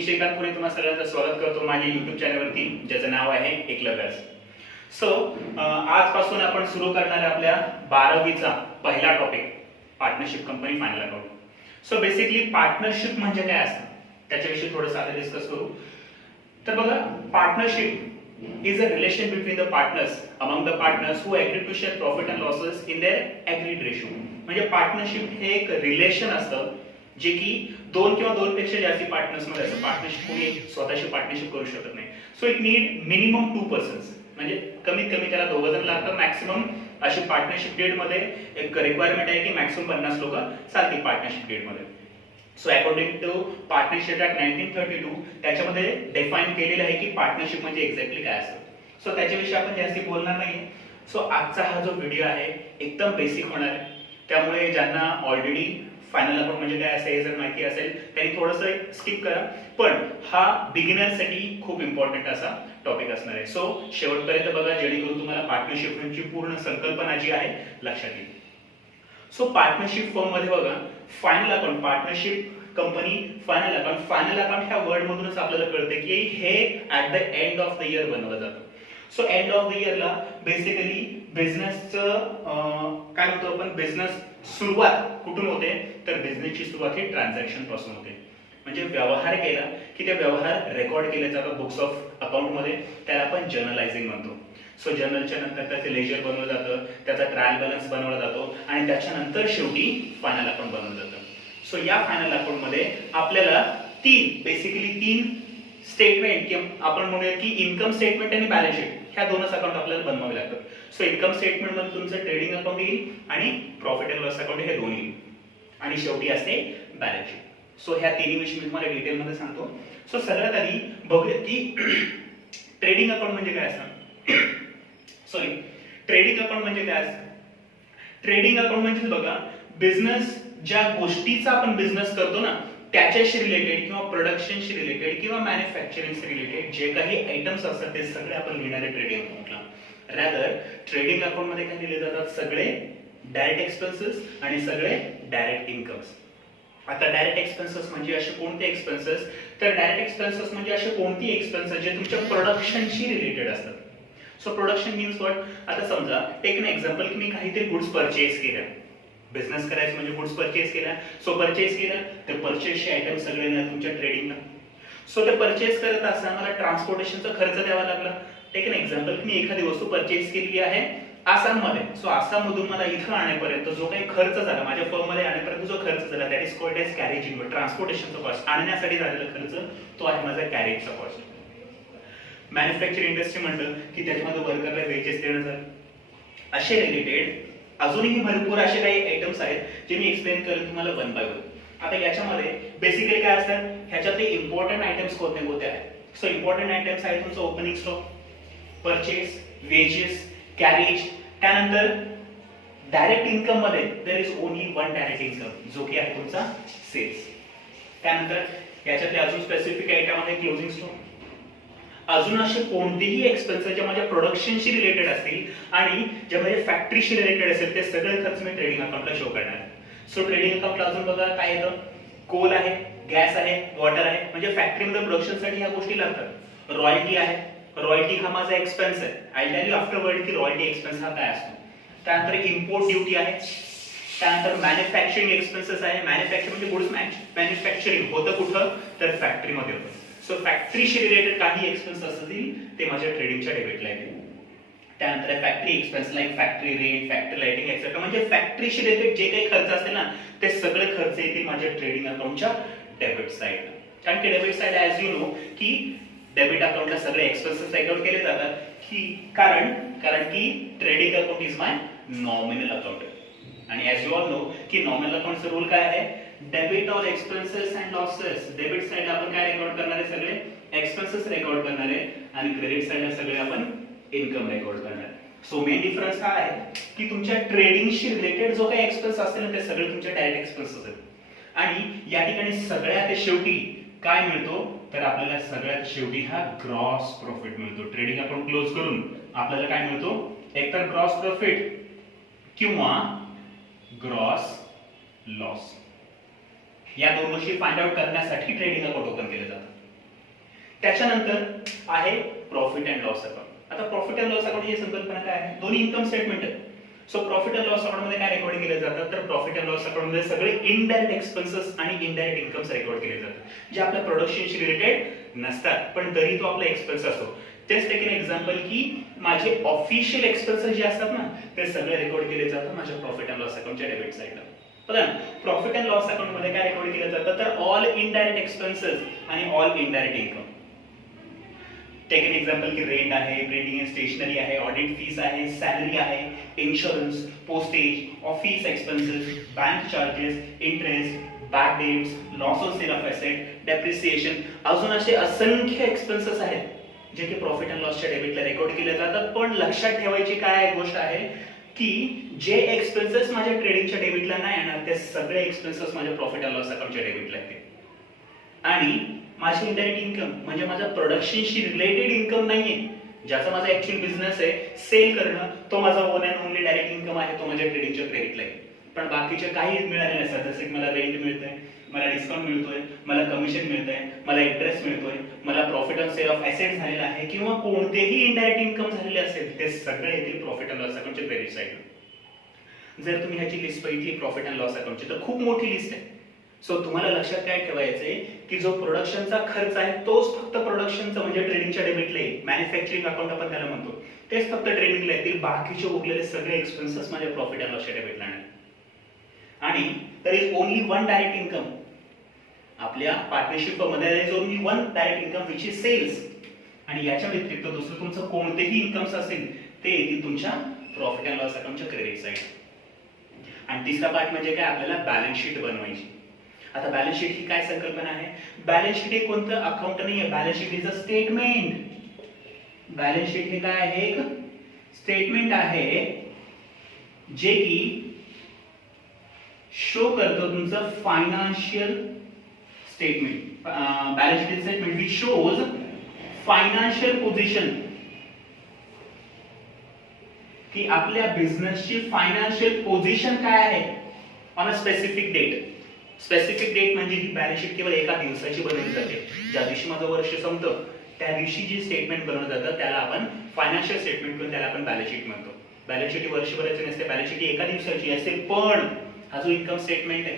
मी श्रीकांत पुणे तुम्हा सगळ्यांचं स्वागत करतो माझ्या YouTube चॅनलवरती, ज्याचं नाव आहे एकलव्यास. सो आजपासून आपण सुरू करणार आपल्या 12वीचा पहिला topic, partnership company final account. So basically partnership म्हणजे काय असतं त्याच्याविषयी थोडंसं आता डिस्कस करू. तर बघा, partnership is a relation between the partners among the partners who agree to share profit and losses in their agreed ratio. म्हणजे पार्टनरशिप हे एक रिलेशन असतं जे की दोन किंवा दोन पेक्षा जास्त पार्टनर्स मध्ये असतं. पार्टनरशिप कोणी स्वतःशी पार्टनरशिप करू शकत नाही. So it need minimum 2 persons, म्हणजे कमीत कमी त्याला दोघं जण लागतात. मॅक्सिमम अशी पार्टनरशिप डेट मध्ये एक रिक्वायरमेंट आहे की मॅक्सिमम 50 लोक चालतील पार्टनरशिप डेट मध्ये. So according to partnership act 1932 त्याच्यामध्ये डिफाइन केलेलं आहे की पार्टनरशिप म्हणजे एक्झॅक्टली काय असतं. सो त्याच्याविषयी आपण जास्ती बोलणार नाही. सो आजचा हा जो व्हिडिओ आहे एकदम बेसिक होणार आहे, त्यामुळे ज्यांना ऑलरेडी फायनल अकाउंट म्हणजे काय असं हे जर माहिती असेल त्यांनी थोडंसं स्किप करा, पण हा बिगिनरसाठी खूप इम्पॉर्टंट असा टॉपिक असणार आहे. सो शेवटपर्यंत बघा, जेणेकरून तुम्हाला पार्टनरशिपची पूर्ण संकल्पना जी आहे लक्षात येईल. सो पार्टनरशिप फर्म मध्ये बघा, final account, partnership company final account ह्या वर्ड मधूनच आपल्याला कळते की हे at the end of the year बनवलं जातं. सो एंड ऑफ द इयरला बेसिकली बिझनेसचं काय म्हणतो आपण, बिझनेस सुरुवात कुठून होते, तर बिझनेसची सुरुवात ही ट्रान्झॅक्शन पासून होते. म्हणजे व्यवहार केला की ते व्यवहार रेकॉर्ड केले जातात बुक्स ऑफ अकाउंट मध्ये, त्याला आपण जर्नलायझिंग म्हणतो. सो जर्नलच्या नंतर त्याचे लेजर बनवलं जातं, त्याचा ट्रायल बॅलन्स बनवला जातो आणि त्याच्यानंतर शेवटी फायनल अकाउंट बनवलं जातं. सो या फायनल अकाउंट मध्ये आपल्याला तीन स्टेटमेंट किंवा आपण म्हणूया की इन्कम स्टेटमेंट आणि बॅलन्स शीट ह्या दोनच अकाउंट आपल्याला बनवावे लागतात. सो इन्कम स्टेटमेंट मध्ये तुमचं ट्रेडिंग अकाउंट येईल आणि प्रॉफिट अँड लॉस अकाउंट हे दोन्ही येईल आणि शेवटी असते बॅलन्स शीट. सो ह्या तिन्ही विषयी मी तुम्हाला डिटेल मध्ये सांगतो. सो सगळ्यात आधी बघूया की ट्रेडिंग अकाउंट म्हणजे काय असतं. ट्रेडिंग अकाउंट म्हणजे काय असतं. ट्रेडिंग अकाउंट म्हणजे बघा, बिझनेस ज्या गोष्टीचा आपण बिझनेस करतो ना त्याच्याशी रिलेटेड किंवा प्रोडक्शनशी रिलेटेड किंवा मॅन्युफॅक्चरिंगशी रिलेटेड जे काही आयटम्स असतात ते सगळे आपण लिहिणार आहे ट्रेडिंग अकाउंटला. रॅदर ट्रेडिंग अकाउंट मध्ये काय लिहिले जातात, सगळे डायरेक्ट एक्सपेन्सेस आणि सगळे डायरेक्ट इन्कम्स. आता डायरेक्ट एक्सपेन्सेस म्हणजे असे कोणते एक्सपेन्सेस, तर डायरेक्ट एक्सपेन्सेस म्हणजे असे कोणती एक्सपेन्सेस जे तुमच्या प्रोडक्शनशी रिलेटेड असतात. So production means what. आता समजा टेक एन एक्झाम्पल की मी काहीतरी गुड्स परचेस केल्या, बिझनेस करायचं म्हणजे गुड्स परचेस केला. सो परचेस केलं तर परचेसचे आयटम सगळे ना तुमच्या ट्रेडिंगला. सो ते परचेस करत असताना मला ट्रान्सपोर्टेशनचा खर्च द्यावा लागला. टेक एन एक्झाम्पल की मी एखादी वस्तू परचेस केली आहे आसाममध्ये. सो आसाममधून मला इथं आणण्यापर्यंत जो काही खर्च झाला, माझ्या फर्ममध्ये आणण्यापर्यंत जो खर्च झाला, that is called as carriage inward. ट्रान्सपोर्टेशनचा कॉस्ट, आणण्यासाठी झालेला खर्च तो आहे माझा कॅरेजचा कॉस्ट. मॅन्युफॅक्चरिंग इंडस्ट्री म्हणलं की त्याच्यामध्ये वर्करला वेजेस देणं झालं. असे रिलेटेड अजूनही भरपूर असे काही आयटम्स आहेत जे मी एक्सप्लेन करेन तुम्हाला वन बाय वन. आता याच्यामध्ये बेसिकली काय असतात, ह्याच्यातले इम्पॉर्टंट आयटम्स कोणते आहेत. सो इम्पॉर्टंट आयटम्स आहेत तुमचं opening stock, purchase, wages, carriage. त्यानंतर डायरेक्ट इन्कम मध्ये there is only one direct income जो की आहे तुमचा सेल्स. त्यानंतर याच्यातले अजून स्पेसिफिक आयटम आहे क्लोजिंग स्टॉक. अजून असे कोणतेही एक्सपेन्सेस जे माझ्या प्रोडक्शनशी रिलेटेड असतील आणि जे माझ्या फॅक्टरीशी रिलेटेड असेल ते सगळे खर्च मी ट्रेडिंग अकाउंटला शो करणार. सो ट्रेडिंग अकाउंटला अजून बघा काय येतं, कोल आहे, गॅस आहे, वॉटर आहे, म्हणजे फॅक्टरीमध्ये प्रोडक्शनसाठी ह्या गोष्टी लागतात. रॉयल्टी आहे, रॉयल्टी हा माझा एक्सपेन्स आहे. आय टेल यू आफ्टरवर्ड की रॉयल्टी एक्सपेन्स हा काय असतो. त्यानंतर इम्पोर्ट ड्युटी आहे. त्यानंतर मॅन्युफॅक्चरिंग एक्सपेन्सेस आहे. मॅन्युफॅक्चरिंग म्हणजे गुड्स मॅन्युफॅक्चरिंग होतं कुठं, तर फॅक्टरीमध्ये होतं. सो फॅक्टरीशी रिलेटेड काही एक्सपेन्स असतील ते माझ्या ट्रेडिंगच्या डेबिटला येतील. त्यानंतर factory expense like factory rent, factory lighting etcetera, म्हणजे फॅक्टरीशी रिलेटेड जे काही खर्च असतील ना ते सगळे खर्च येतील माझ्या ट्रेडिंग अकाउंटच्या डेबिट साइडला. कारण की debit side as you know की डेबिट अकाउंटला सगळे एक्सपेन्सेस अकाउंट केले जातात की कारण की trading account is my nominal account. आणि ॲज यू ऑल नो की नॉमिनल अकाउंटचा रूल काय आहे, debit all expenses and losses. Debit साइडला आपण काय रेकॉर्ड करणार आहे, सगळे एक्सपेन्सेस रेकॉर्ड करणार आहे आणि क्रेडिट साइडला सगळे आपण इन्कम रेकॉर्ड करणार. सो मेन डिफरन्स काय आहे की तुमच्या ट्रेडिंगशी रिलेटेड जो काही एक्सपेन्स असतील ते सगळे तुमचे डायरेक्ट एक्सपेन्सेस आहेत. आणि या ठिकाणी सगळ्यात शेवटी काय मिळतो, तर आपल्याला सगळ्यात शेवटी हा ग्रॉस प्रॉफिट मिळतो. ट्रेडिंग अकाउंट क्लोज करून आपल्याला काय मिळतो, एकतर ग्रॉस प्रॉफिट किंवा ग्रॉस लॉस. या दोन गोष्टी फाइंड आउट करण्यासाठी ट्रेडिंग अकाउंट ओपन केलं जातं. त्याच्यानंतर आहे प्रॉफिट अँड लॉस अकाउंट. आता प्रॉफिट अँड लॉस अकाउंट ही संकल्पना काय आहे, दोन्ही इन्कम स्टेटमेंट आहे. So profit and loss account मध्ये काय रेकॉर्ड केले जातात, तर प्रॉफिट अँड लॉस अकाउंट मध्ये सगळे इनडायरेक्ट एक्सपेन्सेस आणि इनडायरेक्ट इन्कम्स रेकॉर्ड केले जातात जे आपल्या प्रोडक्शनशी रिलेटेड नसतात पण तरी तो आपला एक्सपेन्स असतो. तेच टेक एन एक्झाम्पल की माझे ऑफिशियल एक्सपेन्सेस जे असतात ना ते सगळे रेकॉर्ड केले जातात माझ्या प्रॉफिट अँड लॉस अकाउंटच्या डेबिट साइडला. बघा प्रॉफिट अँड लॉस अकाउंट मध्ये काय रेकॉर्ड केलं जातं, तर ऑल इनडायरेक्ट एक्सपेन्सेस आणि all indirect income. Take an example की रेंट आहे, प्रिंटिंग अँड स्टेशनरी आहे, ऑडिट फीस आहे, सॅलरी आहे, insurance, postage, office expenses, bank charges, interest, bad debts, loss on sale of asset, depreciation, अजून असे असंख्य expenses आहेत जे की प्रॉफिट अँड लॉसच्या डेबिटला रेकॉर्ड केले जातात. पण लक्षात ठेवायची काय गोष्ट आहे की जे एक्सपेन्सेस माझ्या ट्रेडिंगच्या डेबिटला नाही येणार ते सगळे एक्सपेन्सेस माझ्या प्रॉफिट अँड लॉस अकाउंटच्या डेबिटला येतील. आणि माझी इनडायरेक्ट इन्कम म्हणजे माझा प्रोडक्शनशी रिलेटेड इन्कम नाहीये, ज्याचा माझा ऍक्च्युअल बिझनेस आहे सेल करणं, तो माझा one and only direct income आहे, तो माझ्या ट्रेडिंगच्या क्रेडिटला आहे. पण बाकीचे काही मिळाले नसतात, जसे की मला रेंट मिळतंय, मला डिस्काउंट मिळतोय, मला कमिशन मिळतंय, मला इंटरेस्ट मिळतोय, मला profit on sale of asset झालेला आहे किंवा कोणतेही इनडायरेक्ट इन्कम झालेले असेल ते सगळे येतील प्रॉफिट अँड लॉस अकाउंटच्या क्रेडिट साइडला. जर तुम्ही ह्याची लिस्ट बघितली प्रॉफिट अँड लॉस अकाउंटची तर खूप मोठी लिस्ट आहे. सो तुम्हाला लक्षात काय ठेवायचंय की जो प्रोडक्शनचा खर्च आहे तोच फक्त प्रोडक्शनचा म्हणजे ट्रेडिंगच्या डेबिटला येईल. मॅन्युफॅक्चरिंग अकाउंट आपण त्याला म्हणतो, तेच फक्त ट्रेडिंगला येतील, बाकीचे उरलेले सगळे एक्सपेन्सेस माझ्या प्रॉफिट अँड लॉसच्या डेबिटला नाही. आणि तर is only one direct income. आपल्या पार्टनरशिप मध्ये is only one direct income which is sales. आणि याच्या व्यतिरिक्त दुसरं तुमचं कोणतेही इन्कम्स असेल ते येतील तुमच्या प्रॉफिट अँड लॉस अकाउंटच्या क्रेडिट साइड. आणि तिसरा पार्ट म्हणजे काय, आपल्याला बॅलन्स शीट बनवायची. आता बॅलन्स शीट ही काय संकल्पना आहे, बॅलन्स शीट हे कोणतं अकाउंट नाहीये, balance sheet is a statement. Balance sheet हे काय आहे, एक स्टेटमेंट आहे जे की शो करतो तुमचं financial statement. Balance sheet statement which shows financial position, की आपल्या बिझनेसची फायनान्शियल पोझिशन काय आहे on a specific date. Specific date म्हणजे ही बॅलन्स शीट केवळ एका दिवसाची बनवली जाते. ज्या दिवशी माझं वर्ष संपतं त्या दिवशी जी स्टेटमेंट बनवलं जातं त्याला आपण फायनान्शियल स्टेटमेंट किंवा त्याला आपण बॅलन्स शीट म्हणतो. बॅलन्स शीट वर्षभराची नसते, बॅलन्स शीट एका दिवसाची असते. पण हा जो इन्कम स्टेटमेंट आहे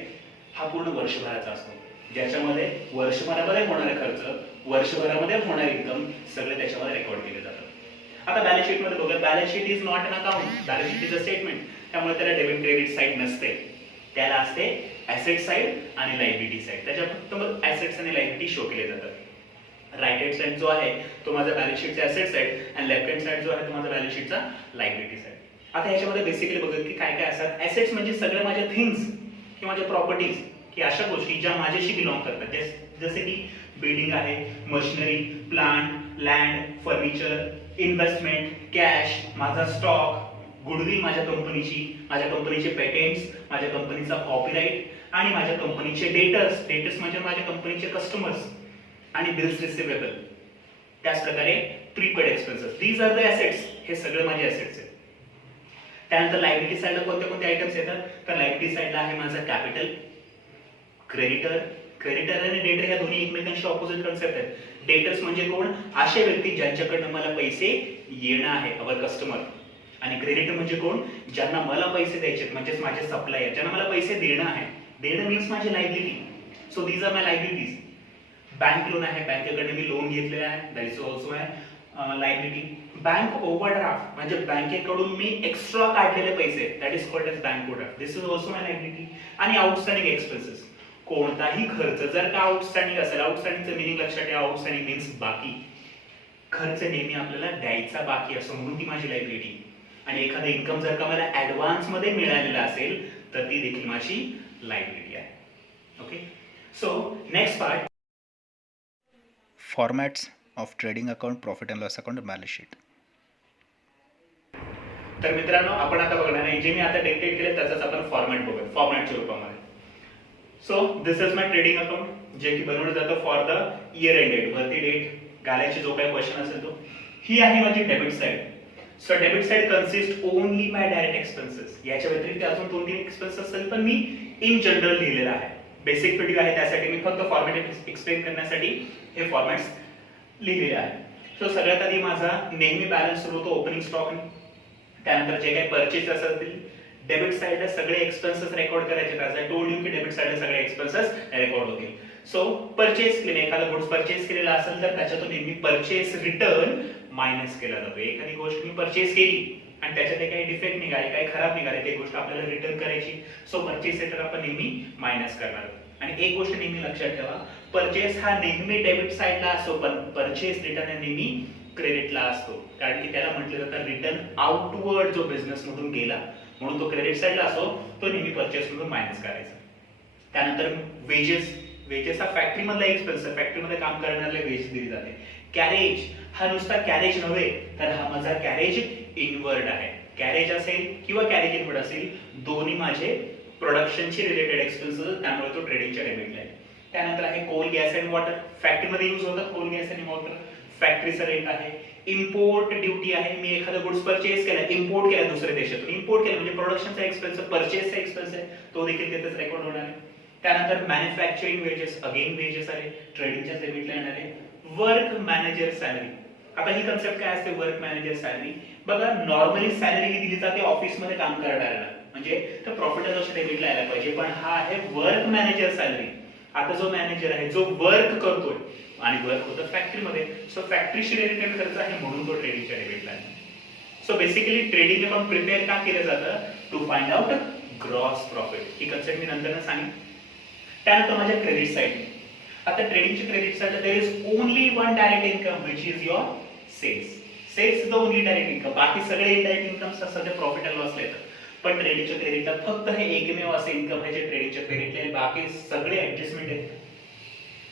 हा पूर्ण वर्षभराचा असतो, ज्याच्यामध्ये वर्षभरामध्ये होणारे खर्च, वर्षभरामध्ये होणारे इन्कम सगळे त्याच्यामध्ये रेकॉर्ड केले जातात. आता बॅलन्स शीट मध्ये बघा, balance sheet is not an account, balance sheet is a statement. त्यामुळे त्याला डेबिट क्रेडिट साइड नसते, त्याला असते ऍसेट साइड आणि लायबिलिटी साइड. त्याच्या फक्त मग ऍसेट्स आणि लायबिलिटी शो केले जातात. राईट हँड साइड जो आहे तो माझा बॅलन्स शीटचा ऍसेट साइड आणि लेफ्ट हँड साइड जो आहे तो माझा बॅलन्स शीटचा लायबिलिटी साइड. आता ह्याच्यामध्ये बेसिकली बघा की काय काय असतात. ऍसेट्स म्हणजे सगळे माझ्या थिंग्स किंवा माझ्या प्रॉपर्टीज की अशा गोष्टी ज्या माझ्याशी बिलॉंग करतात, जसे की बिल्डिंग आहे, machinery, plant, land, furniture, investment, cash, माझा स्टॉक, गुडविल माझ्या कंपनीची, माझ्या कंपनीचे पेटेंट्स, माझ्या कंपनीचा कॉपीराइट आणि माझ्या कंपनीचे डेटर्स. डेटर्स म्हणजे माझ्या कंपनीचे कस्टमर्स आणि बिल्स रिसिवेबल. त्याच प्रकारे prepaid expenses. These are the assets. हे सगळे माझे ऍसेट्स आहेत. त्यानंतर लायबिलिटी साइडला कोणते कोणते आयटम्स येतात, तर लायबिलिटी साइडला आहे माझा कॅपिटल, क्रेडिटर. क्रेडिटर आणि डेटर ह्या दोन्ही एकमेकांशी ऑपोजिट कन्सेप्ट आहेत. डेटर्स म्हणजे कोण, असे व्यक्ती ज्यांच्याकडनं मला पैसे येणं आहे, अवर कस्टमर. आणि क्रेडिटर म्हणजे कोण, ज्यांना मला पैसे द्यायचे म्हणजेच माझे सप्लायर, ज्यांना मला पैसे देणं आहे. देणं मीन्स माझी liability. So these are my liabilities. Bank loan आहे, बँकेकडे मी लोन घेतलेलं आहे, दॅट इज ऑल्सो आहे लायबिलिटी. बँक ओव्हरड्राफ्ट म्हणजे बँकेकडून मी एक्स्ट्रा काढलेले पैसे, that is called as bank overdraft. This is also my liability. आणि आउटस्टँडिंग एक्सपेन्सेस. कोणताही खर्च जर का आउटस्टँडिंग असेल, आउटस्टँडिंगचं मिनिंग लक्षात ठेवा, आउटस्टँडिंग मीन्स बाकी. खर्च नेहमी आपल्याला द्यायचा बाकी असो म्हणून ती माझी लायबिलिटी. आणि एखादा इन्कम जर का मला ऍडव्हान्स मध्ये मिळालेला असेल तर ती देखील माझी लायबिलिटी आहे. Okay, so next part, formats of trading account, profit and loss account, balance sheet. तर मित्रांनो आपण आता बघणार आहे जे मी आता डिक्टेट केले त्याचाच आपण फॉर्मॅट बघूया, फॉर्मॅटच्या रूपामध्ये. So this is my trading account जे की बनवलं जातं for the year end date, वरती डेट घालायची जो काही क्वेश्चन असेल तो. ही आहे माझी debit side. So debit side consist only my direct expenses. याच्या व्यतिरिक्त अजून 2-3 एक्सपेन्सेस असेल पण मी इन जनरल लिहिलेला आहे. बेसिक व्हिडिओ आहे त्यासाठी मी फक्त फॉर्मॅट एक्सप्लेन करण्यासाठी हे फॉर्मॅट्स लिहिलेला आहे. सो सगळ्यात आधी माझा नेहमी बॅलन्स सुरू होतो ओपनिंग स्टॉक. त्यानंतर जे काही परचेस असतील डेबिट साइडला सगळे एक्सपेन्सेस रेकॉर्ड करायचे. ॲज आय टोल्ड यू की डेबिट साइडला सगळे एक्सपेन्सेस रेकॉर्ड होतील. सो परचेस केले, एखादा गुड्स परचेस केलेला असेल तर त्याच्यातून नेहमी परचेस रिटर्न मायनस केला जातो. एखादी गोष्ट मी परचेस केली आणि त्याच्यात काही डिफेक्ट निघाले, काही खराब निघाले, ते गोष्ट आपल्याला रिटर्न करायची. सो परचेस रिटर्न आपण नेहमी मायनस करणार. आणि एक गोष्ट नेहमी लक्षात ठेवा, परचेस हा नेहमी डेबिट साइडला असतो पण परचेस रिटर्न नेहमी क्रेडिटला असतो. कारण की त्याला म्हटलं जातं रिटर्न आउटवर्ड जो बिझनेस मधून गेला, म्हणून तो क्रेडिट साइडला असतो, तो नेहमी परचेस मधून मायनस करायचा. त्यानंतर वेजेस, वेजेस हा फॅक्टरी मधला एक्सपेन्स आहे. फॅक्टरीमध्ये काम करणाऱ्याला वेज दिली जाते. कॅरेज हा नुसता कॅरेज नव्हे तर हा माझा कॅरेज इनवर्ड आहे. कॅरेज असेल किंवा कॅरेज इनवर्ड असेल, दोन्ही माझे प्रोडक्शनशी रिलेटेड एक्सपेन्सेस, त्यामुळे तो ट्रेडिंगच्या डेबिटला आहे. त्यानंतर आहे कोल, गॅस अँड वॉटर. फॅक्टरीमध्ये यूज होतात कोल, गॅस आणि वॉटर. फॅक्टरीचा रेट आहे. इम्पोर्ट ड्युटी आहे. मी एखादा गुड्स परचेस केला, इम्पोर्ट केला दुसऱ्या देशातून, इम्पोर्ट केला म्हणजे प्रोडक्शनचा एक्सपेन्स, परचेसचा एक्सपेन्स आहे, तो देखील तिथेच रेकॉर्ड होणार आहे. त्यानंतर मॅन्युफॅक्चरिंग वेजेस, अगेन वेजेस आहे, ट्रेडिंगच्या डेबिटला येणार आहे. Work manager salary. आता ही कन्सेप्ट काय असते वर्क मॅनेजर सॅलरी? बघा, नॉर्मली सॅलरी दिली जाते ऑफिसमध्ये काम करणाऱ्याला, म्हणजे तर प्रॉफिट अँड लॉस डेबिटला यायला पाहिजे. पण हा आहे वर्क मॅनेजर सॅलरी. आता जो मॅनेजर आहे, जो वर्क करतोय आणि वर्क होतं फॅक्टरीमध्ये, सो फॅक्टरीशी रिलेटेड खर्च आहे म्हणून तो ट्रेडिंगच्या डेबिटला आहे. So basically trading account prepare का केलं जातं? To find out gross profit. ही कन्सेप्ट मी नंतर सांगेन. त्यानंतर माझ्या क्रेडिट साइड. आता ट्रेडिंगच्या क्रेडिट साइडला there is only one direct income which is your sales. Sales is the only direct income. बाकी सगळे इनडायरेक्ट इन्कम्स असतात ते प्रॉफिट अँड लॉसला येतात. पण ट्रेडिंगच्या क्रेडिटला फक्त हे एकमेव असे इन्कम आहे जे ट्रेडिंगच्या क्रेडिटला आहे, बाकी सगळे ऍडजस्टमेंट आहेत.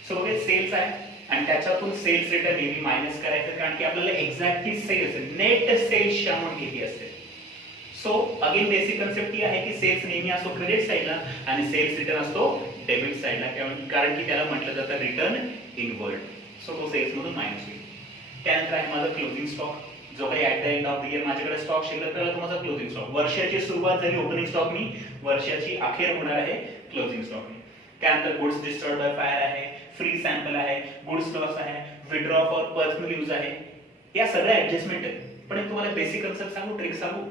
सो बघा, सेल्स आहे आणि त्याच्यातून सेल्स रिटर्न नेहमी मायनस करायचं, कारण की आपल्याला एक्झॅक्टली सेल्स, नेट सेल्सची अमाउंट किती असते. सो अगेन बेसिक कन्सेप्ट ही आहे की सेल्स नेहमी असतो क्रेडिट साइडला आणि सेल्स रिटर्न असतो डेबिट साइडला, कारण की त्याला म्हटलं जातं रिटर्न इनवर्ड. सो तो सेल्स मधून मायनस होईल. त्यानंतर आहे माझा क्लोजिंग स्टॉक. जो काही at the end of the year माझ्याकडे स्टॉक शिल्लक राहिला तो माझा क्लोजिंग स्टॉक. वर्षाची सुरुवात झाली ओपनिंग स्टॉक मी, वर्षाची अखेर होणार आहे क्लोजिंग स्टॉक मी. त्यानंतर गुड्स डिस्ट्रॉयड बाय फायर आहे, फ्री सॅम्पल आहे, गुड्स लॉस आहे, विथड्रॉ फॉर पर्सनल यूज आहे. या सगळ्या ऍडजस्टमेंट आहेत. पण एक तुम्हाला बेसिक कन्सेप्ट सांगू, ट्रिक सांगू.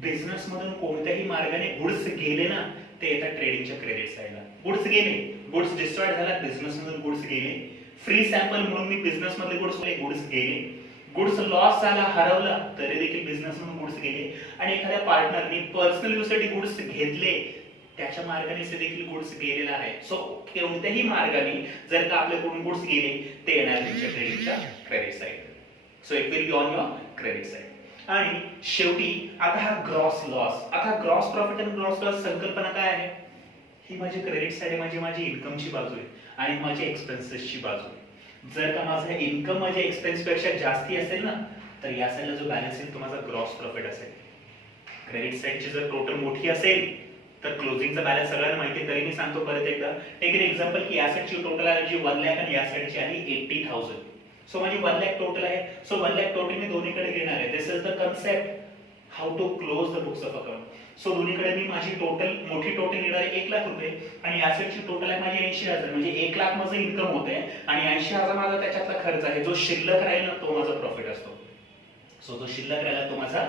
बिझनेस मधून कोणत्याही मार्गाने गुड्स गेले ना, ते येतात ट्रेडिंगच्या क्रेडिट साइडला. गुड्स गेले, गुड्स डिस्ट्रॉयड झाला, बिझनेस मधून गुड्स गेले. फ्री सॅम्पल म्हणून मी बिझनेस मधले गुड्स गेले. गुड्स लॉस झाला, हरवला, तरी देखील बिझनेस मधून गुड्स गेले. आणि एखाद्या पार्टनरनी पर्सनल यूज साठी गुड्स घेतले, त्याच्या मार्गाने देखील गुड्स गेलेला आहे. सो कोणत्याही मार्गाने जर का आपल्याकडून गुड्स गेले, ते येणार तुमच्या ट्रेडिंगच्या credit side. So it will be on your credit side. आणि शेवटी आता हा ग्रॉस लॉस. आता ग्रॉस प्रॉफिट आणि ग्रॉस लॉस संकल्पना काय आहे? ही माझी क्रेडिट साइड आहे, माझी इन्कमची बाजू आहे आणि माझी एक्सपेन्सेसची बाजू आहे. जर का माझा इन्कम माझ्या एक्सपेन्स पेक्षा जास्ती असेल ना, तर या साइडला जो बॅलन्स येईल तो माझा ग्रॉस प्रॉफिट असेल. क्रेडिट साइडची जर टोटल मोठी असेल तर क्लोजिंगचा बॅलन्स सगळ्यांना माहिती आहे, तरी मी सांगतो परत एकदा. टेक एन एक्झाम्पल की या साइडची टोटल आहे जी 1 लाख आणि या साइडची आहे 80,000. सो माझी 1 लाख टोटल आहे. सो 1 लाख टोटल मी दोन्हीकडे घेणार आहे. This is the concept how to close the books of account. So दोन्हीकडे मी माझी टोटल मोठी टोटल येणार आहे 1 लाख रुपये आणि या साइडची टोटल आहे माझी 80,000. म्हणजे 1 लाख माझं इन्कम होते आणि 80,000 माझा त्याच्यातला खर्च आहे. जो शिल्लक राहील ना, तो माझा प्रॉफिट असतो. सो जो शिल्लक राहिला तो माझा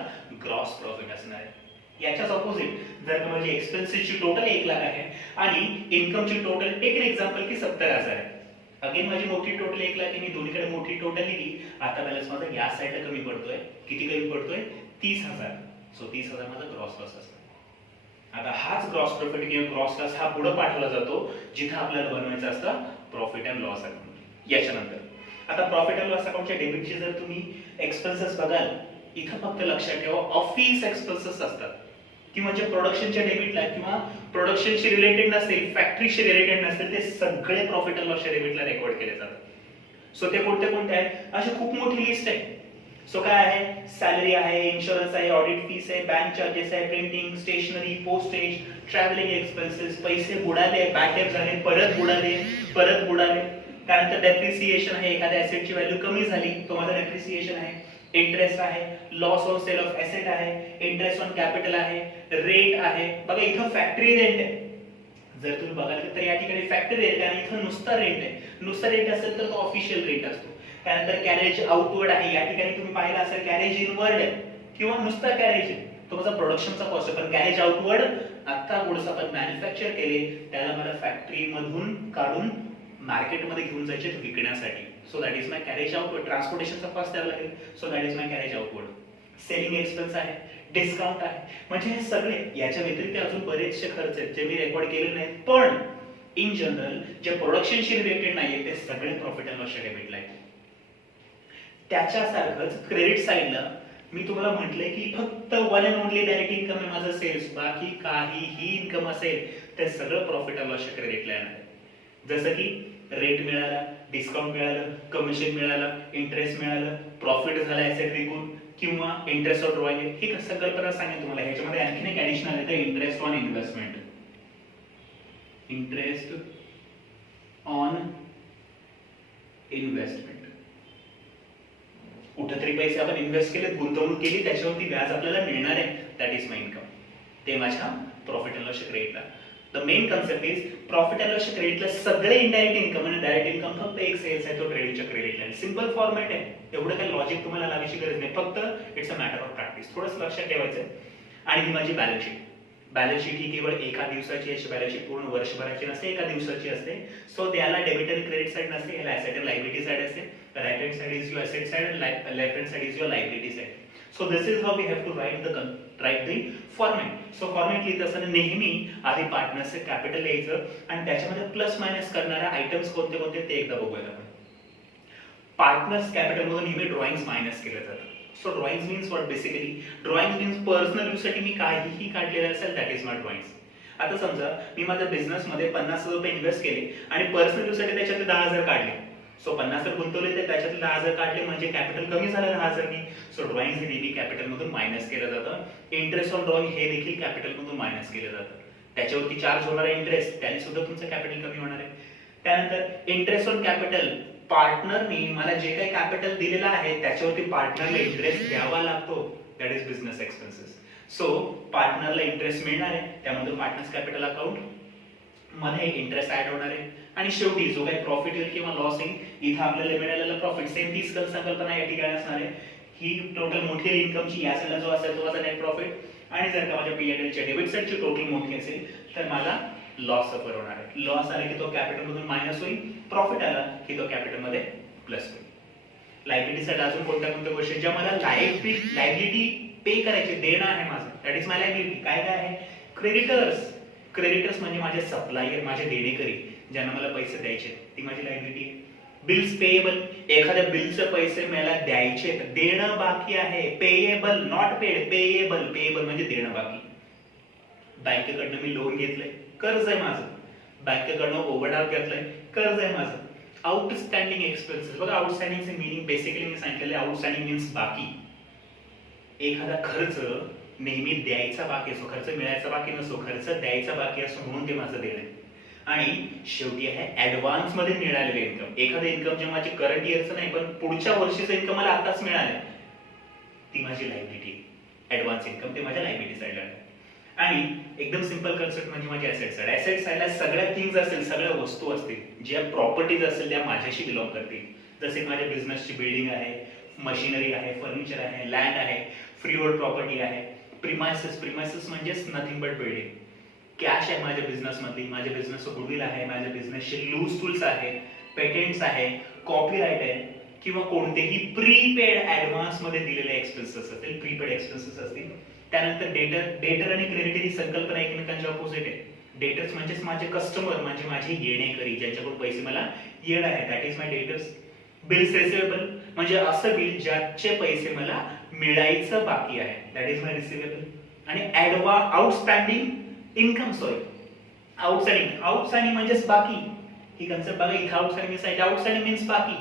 ग्रॉस प्रॉफिट असणार आहे. याच्याच ऑपोजिट जर का माझी एक्सपेन्सेसची टोटल 1 लाख आहे आणि इन्कमची टोटल, टेक एन एक्झाम्पल की 70,000 आहे. अगेन माझी मोठी टोटल 1 लाख आहे, मी दोन्हीकडे मोठी टोटल लिहिली. आता बॅलन्स माझा या साइडला कमी पडतोय. किती कमी पडतोय? 30,000. सो 30,000 माझा ग्रॉस लॉस असतो. आता हाच ग्रॉस प्रॉफिट किंवा ग्रॉस लॉस हा पुढे पाठवला जातो जिथे आपल्याला बनवायचं असतं प्रॉफिट अँड लॉस अकाउंट. याच्यानंतर आता प्रॉफिट अँड लॉस अकाउंटच्या डेबिटची जर तुम्ही एक्सपेन्सेस बघाल, इथं फक्त लक्षात ठेवा ऑफिस एक्सपेन्सेस असतात की म्हणजे प्रोडक्शनच्या डेबिटला किंवा प्रोडक्शनशी रिलेटेड नसेल, फॅक्टरीशी रिलेटेड नसेल, ते सगळे प्रॉफिट अँड लॉसच्या डेबिटला रेकॉर्ड केले जातात. सो ते कोणते कोणते आहेत? अशी खूप मोठी लिस्ट आहे. सो काय आहे? सॅलरी आहे, इन्शुरन्स आहे, ऑडिट फीस आहे, बँक चार्जेस आहे, printing, stationery, postage, travelling expenses, पैसे बुडाले, बॅकअप झाले, परत बुडाले. त्यानंतर डेप्रिसिएशन आहे, एखाद्या ऍसेटची व्हॅल्यू कमी झाली, तो माझा डेप्रिसिएशन आहे. इंटरेस्ट आहे, loss on sale of asset आहे, इंटरेस्ट ऑन कॅपिटल आहे, रेट आहे. बघा इथं फॅक्टरी रेंट आहे. जर तुम्ही बघाल तर या ठिकाणी फॅक्टरी आहे कारण इथं नुसता रेंट आहे. नुसता रेंट असेल तर तो ऑफिशियल रेंट असतो. त्यानंतर कॅरेज आउटवर्ड आहे. या ठिकाणी तुम्ही पाहिलं असेल कॅरेज इनवर्ड आहे किंवा नुसता कॅरेज आहे, तो माझा प्रोडक्शनचा कॉस्ट आहे. पण कॅरेज आउटवर्ड आता गुड्स आपण मॅन्युफॅक्चर केले त्याला मला फॅक्टरी मधून काढून मार्केटमध्ये घेऊन जायचे विकण्यासाठी. So that is my carriage outward. ट्रान्सपोर्टेशनचा कॉस्ट द्यावा लागेल. So that is my carriage outward. Selling expense आहे, डिस्काउंट आहे. म्हणजे हे सगळे याच्या व्यतिरिक्त अजून बरेचसे खर्च आहेत जे मी रेकॉर्ड केले नाहीत, पण इन जनरल जे प्रोडक्शनशी रिलेटेड नाहीये ते सगळे प्रॉफिट अँड लॉसच्या डेबिटला आहेत. त्याच्यासारखंच क्रेडिट साईडला मी तुम्हाला म्हटलंय की फक्त one and only direct income आहे माझं सेल्स, बाकी काहीही इन्कम असेल ते सगळं प्रॉफिट अँड लॉसच्या क्रेडिटला येणार आहे. जसं की रेट मिळाला, डिस्काउंट मिळालं, कमिशन मिळालं, इंटरेस्ट मिळालं, प्रॉफिट झाला ऍसेट विकून किंवा इंटरेस्ट ऑन ड्रॉइंग, ही संकल्पना सांगेन तुम्हाला. ह्याच्यामध्ये आणखीन एक ऍडिशनल आहे interest on investment. Interest on investment. कुठेतरी पैसे आपण इन्व्हेस्ट केले, गुंतवणूक केली, त्याच्यावरती व्याज आपल्याला मिळणार आहे. That is my income. ते माझ्या प्रॉफिट अँड लॉसच्या क्रेडिटला. The main concept is profit and लॉसच्या क्रेडिटला सगळे इनडायरेक्ट इन्कम आणि डायरेक्ट इन्कम फक्त एक सेल्स आहे तो ट्रेडिंगच्या क्रेडिटला. सिंपल फॉर्मॅट आहे, एवढं काही लॉजिक तुम्हाला लावायची गरज नाही, फक्त it's a matter of practice. थोडंसं लक्षात ठेवायचं. आणि ही माझी बॅलन्स शीट. बॅलन्स शीट ही केवळ एका दिवसाची अशी बॅलन्स शीट पूर्ण वर्षभराची नसते, एका दिवसाची असते. सो त्याला डेबिट आणि क्रेडिट साइड नसते, याला ऍसेट आणि लायबिलिटी साइड असते. Right hand side is your asset side and left hand side is your liability side. So this is how we have to write the format. So format लिहित असताना नेहमी आधी पार्टनर्सचे capital यायचं आणि त्याच्यामध्ये plus minus करणारे items कोणते कोणते ते एकदा बघूया आपण. पार्टनर्स कॅपिटल मधून नेहमी ड्रॉइंग्स मायनस केले जातात. So drawings means what basically? Drawings means personal use साठी मी काहीही काढलेलं असेल दॅट इज माय ड्रॉइंग्स. आता समजा मी माझ्या बिझनेस मध्ये 50,000 रुपये इन्व्हेस्ट केले आणि पर्सनल यूज साठी त्याच्यातले 10,000 काढले. सो 50,000 गुंतवले तर त्याच्यातले 10,000 काढले म्हणजे कॅपिटल कमी झालं 10,000 नी. सो ड्रॉइंग हे नेहमी कॅपिटल मधून मायनस केलं जातं. इंटरेस्ट ऑन ड्रॉइंग हे देखील कॅपिटल मधून मायनस केलं जातं. त्याच्यावरती चार्ज होणारा इंटरेस्ट त्याने सुद्धा तुमचं कॅपिटल कमी होणार आहे. त्यानंतर इंटरेस्ट ऑन कॅपिटल, पार्टनरनी मला जे काही कॅपिटल दिलेलं आहे त्याच्यावरती पार्टनरला इंटरेस्ट द्यावा लागतो. That is business expenses. So पार्टनरला इंटरेस्ट मिळणार आहे, त्यामधून पार्टनर्स कॅपिटल अकाउंट मध्ये इंटरेस्ट ऍड होणार आहे. आणि शेवटी जो काही प्रॉफिट येईल किंवा लॉस येईल, इथं आपल्याला मिळालेला प्रॉफिट सेम तीच संकल्पना या ठिकाणी असणार आहे. ही टोटल मोठी इन्कमची या साईडला जो असेल तो माझा नेट प्रॉफिट. आणि जर का माझ्या P&L च्या डेबिट साईडची टोटल मोठी असेल तर मला लॉस सफर होणार आहे. लॉस आला की तो कॅपिटल मधून मायनस होईल, प्रॉफिट आला की तो कॅपिटल मध्ये प्लस होईल. लायबिलिटी साईड अजून कोणत्या कोणत्या गोष्टी ज्या मला लायबिलिटी पे करायची, देणं आहे माझं, दॅट इज माय लायबिलिटी. काय काय आहे? क्रेडिटर्स. क्रेडिटर्स म्हणजे माझे सप्लायर, माझे देणेकरी, ज्यांना मला पैसे द्यायचे, ती माझी लायबिलिटी आहे. बिल्स पेएबल, एखाद्या बिलचे पैसे मला द्यायचे, देणं बाकी आहे. Payable, not paid, payable. Payable म्हणजे देणं बाकी. बँकेकडनं मी लोन घेतलंय, कर्ज आहे माझं. बँकेकडनं ओव्हरड्राफ्ट घेतलंय, कर्ज आहे माझं. Outstanding expenses. बघा आउटस्टँडिंगचे मीनिंग बेसिकली मी सांगितलेलं आहे. आउटस्टँडिंग मीन्स बाकी. एखादा खर्च नेहमी द्यायचा बाकी असो, खर्च मिळायचा बाकी नसो, खर्च द्यायचा बाकी असो म्हणून ते माझं देणं आहे. आणि शेवटी आहे ऍडव्हान्स मध्ये मिळालेले इन्कम. एखादं इन्कम जे माझे करंट इयरचं नाही पण पुढच्या वर्षीचं इन्कम मला आताच मिळालं, ती माझी लायबिलिटी. ऍडव्हान्स इन्कम ते माझ्या लायबिलिटी साईडला आहे. आणि एकदम सिंपल कन्सेप्ट म्हणजे माझी ऍसेट साईड. ऍसेट साईडला सगळ्या थिंग्स असतील, सगळ्या वस्तू असतील, ज्या प्रॉपर्टीज असतील त्या माझ्याशी बिलॉंग करतील. जसे माझ्या बिझनेसची बिल्डिंग आहे, मशिनरी आहे, फर्निचर आहे, लँड आहे, फ्रीहोल्ड प्रॉपर्टी आहे. प्रिमायसेस. प्रिमायसेस म्हणजेच नथिंग बट बिल्डिंग. कॅश आहे माझ्या बिझनेस मधली, माझ्या बिझनेसचं गुडविल आहे, माझ्या बिझनेसचे लूज टूल्स आहे, पेटेंट्स आहे, कॉपीराइट आहे, किंवा कोणतेही प्रीपेड ऍडव्हान्स मध्ये दिलेले एक्सपेन्सेस असतील, प्रीपेड एक्सपेन्सेस असतील. त्यानंतर डेटर आणि क्रेडिटर ही संकल्पना एकमेकांच्या ऑपोजिट आहे. डेटर्स म्हणजेच माझे कस्टमर, म्हणजे माझे येणेकरी, ज्यांच्याकडून पैसे मला येणार आहे, that is my debtors. Bills receivable म्हणजे असं बिल ज्याचे पैसे मला मिळायचं बाकी आहे, दॅट इज माय रिसिवेबल. आणि आउटस्टँडिंग इन्कम. आउटस्टँडिंग म्हणजेच बाकी. ही कन्सेप्ट बघा, इथं आउटस्टँडिंग मीन्स बाकी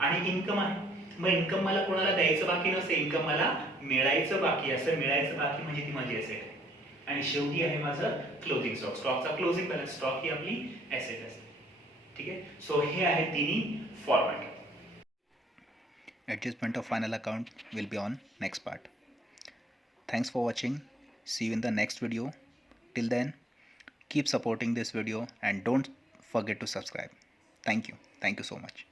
आणि इन्कम आहे. मग इन्कम मला कोणाला द्यायचं बाकी नसते, इन्कम मला मिळायचं बाकी असं. मिळायचं बाकी म्हणजे ती माझी ऍसेट. आणि शेवटी आहे माझं क्लोजिंग स्टॉक. स्टॉकचा क्लोजिंग बॅलन्स. स्टॉक ही आपली ऍसेट असते. ठीक आहे. सो हे आहे तिन्ही format. Adjustment of final account will be on next part. Thanks for watching. See you in the next video. Till then, keep supporting this video and don't forget to subscribe. Thank you so much.